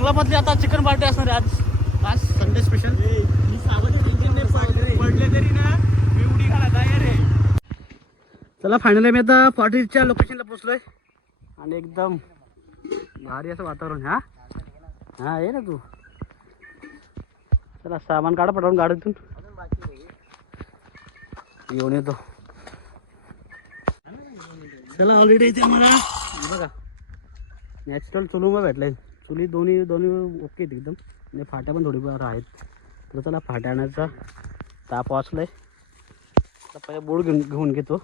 जंगलामधली आता chicken party असणार आहे आज. आज संडे स्पेशल पडले तरी ना मी उडी घाला तयार आहे. चला फायनली मी आता पार्टीच्या लोकेशनला पोचलोय आणि एकदम भारी असं वातावरण हा? हा ये ना तू. चला सामान काढा पटवून गाडीतून. येऊन येतो. चला ऑलरेडी इथे मला बघा. नॅचरल चुलुंबा भेटलाय. चुली दोन्ही दोन्ही ओके आहेत एकदम. आणि फाट्या पण थोडीफार आहेत. तर चला फाट्या आणायचा. ताप वाचलाय. आहे पहिला बोर्ड घेऊन घेऊन घेतो.